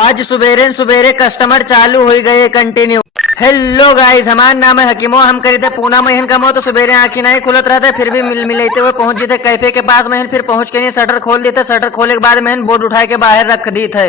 आज सुबेरे सुबेरे कस्टमर चालू हो गए कंटिन्यू। हेलो गाइस, हमारा नाम है हकीमो। हम करे थे पूना में कमो तो सुबेरे आँखी नहीं खुलत रहते, फिर भी मिलते हुए पहुंच जीते कैफे के पास में। फिर पहुंच के शटर खोल देते। शटर खोले के बाद में बोर्ड उठा के बाहर रख दी थे।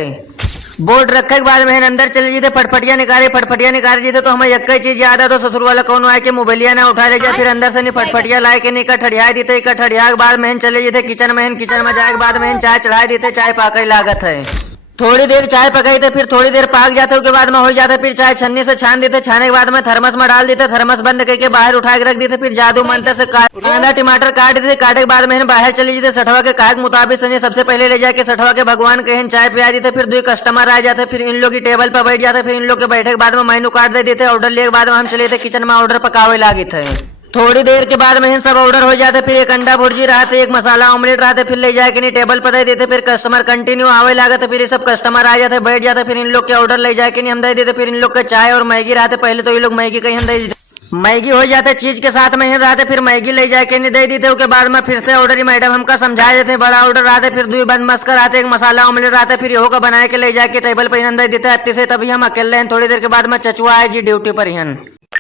बोर्ड रखे के बाद में अंदर चले जीते, फटफटिया निकाले जीते। तो हमें एक ही चीज याद है, तो ससुर वाला कौन आए के मोबाइलिया ना उठा ले जाए। फिर अंदर से नहीं फटफटिया लाए के नहीं कठड़िया देते। कठड़िया के बाद में चले जीते किचन में। किचन में जाए के बाद में चाय चढ़ा देते। चाय पाके लागत है। थोड़ी देर चाय पकाई थे, फिर थोड़ी देर पाक जाते, उसके बाद में हो जाता। फिर चाय छन्नी से छान देते। छाने के बाद में थर्मस में डाल देते। थर्मस बंद करके बाहर उठा के रख देते। फिर जादू मंत्र से कांदा टमाटर काट देते। काटे के बाद में बाहर चली जाते। सठवा के काग मुताबिक सबसे पहले ले जाके सठवा के भगवान के चाय पिला देते। फिर 2 कस्टमर आ जाते। फिर इन लोग की टेबल पर बैठ जाते। फिर इन लोग के बैठे के बाद में मेनू कार्ड दे देते। ऑर्डर लिए के बाद में हम चले थे किचन में ऑर्डर पकावे लागे थे। थोड़ी देर के बाद में सब ऑर्डर हो जाते। फिर एक अंडा भुर्जी रहते, एक मसाला ऑमलेट रहते। फिर ले जाके नहीं टेबल पर दे देते। फिर कस्टमर कंटिन्यू आवे लागत। फिर ये सब कस्टमर आ जाते, बैठ जाते। फिर इन लोग के ऑर्डर ले जाके नहीं हम दे देते। फिर इन लोग के चाय और मैगी रहते। पहले तो ये लोग मैगी कहीं हम दे देते। मैगी हो जाते चीज के साथ में रहते। फिर मैगी ले जाके नहीं दे देते। उसके बाद में फिर से ऑर्डर ही मैडम हमका समझा देते। बड़ा ऑर्डर रहते। फिर 2 बंद मस्कर आते, एक मसाला ऑमलेट रहते। फिर यो का बना के ले जाके टेबल पर दे देते। अति से तभी हम अकेले हैं। थोड़ी देर के बाद में चचुआ आए जी ड्यूटी पर ही।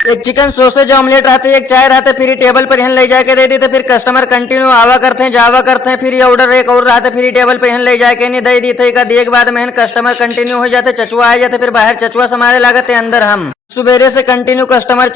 एक चिकन सॉसेज ऑमलेट रहते, एक चाय रहते। फिर टेबल पर ले जाके दे देते। फिर कस्टमर कंटिन्यू आवा करते हैं, जावा करते हैं। फिर ये ऑर्डर एक और रहते। फिर टेबल पर ले जाके नहीं दे देते। का दिए के बाद में कस्टमर कंटिन्यू हो जाते। चचुआ आ जाते। फिर बाहर चचुआ समारे लागते, अंदर हम सुबेरे से कंटिन्यू कस्टमर